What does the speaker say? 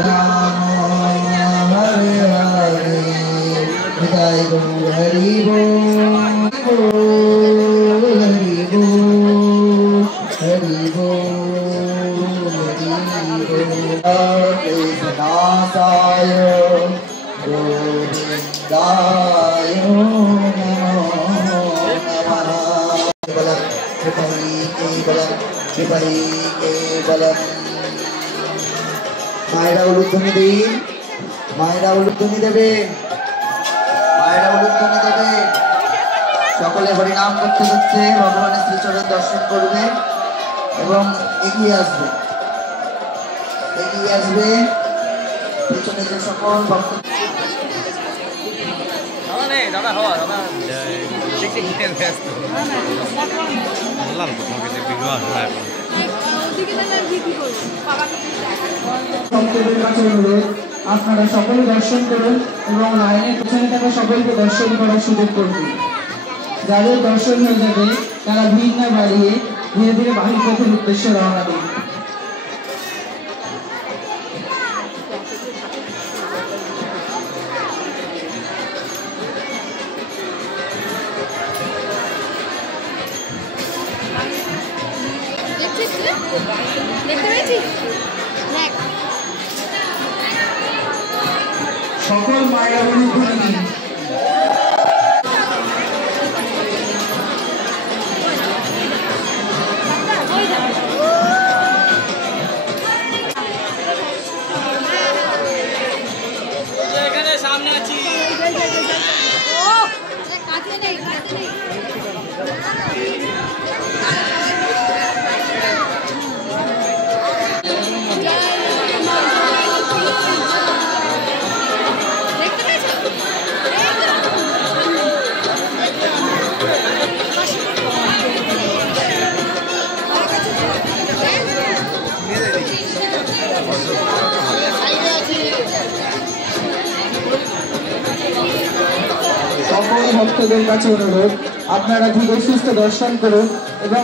राम हरे हरे निताय गौर हरि बोल हरि बोल हरि बोल कृष्णाय गोविंदाय मायरा उलुध्वनि देई मायरा उलुध्वनि देवे मायरा उलुध्वनि देवे सकले हरिनाम करते करते भगवान श्रीचरण दर्शन करबे एवं एगिए आसबे पिछने जे सकल भक्त दादा हवा दादा ठीक व्यस्त বললাম তো তোমাকে যে ভিডিও আসবে আপনারা সকলে দর্শন করুন এবং লাইনের পেছনে থাকা সকলকে দর্শন করার সুযোগ করুন। যাদের দর্শন হয়ে যাবে তারা ভিড় না বাড়িয়ে ধীরে ধীরে বাহির পথের উদ্দেশ্যে রওনা দিন। সকল মায়েরা উলুধ্বনি দিন। এখানে সামনে আছি সকল ভক্তদের কাছে অনুরোধ আপনারা ধীরে সুস্থ দর্শন করুন এবং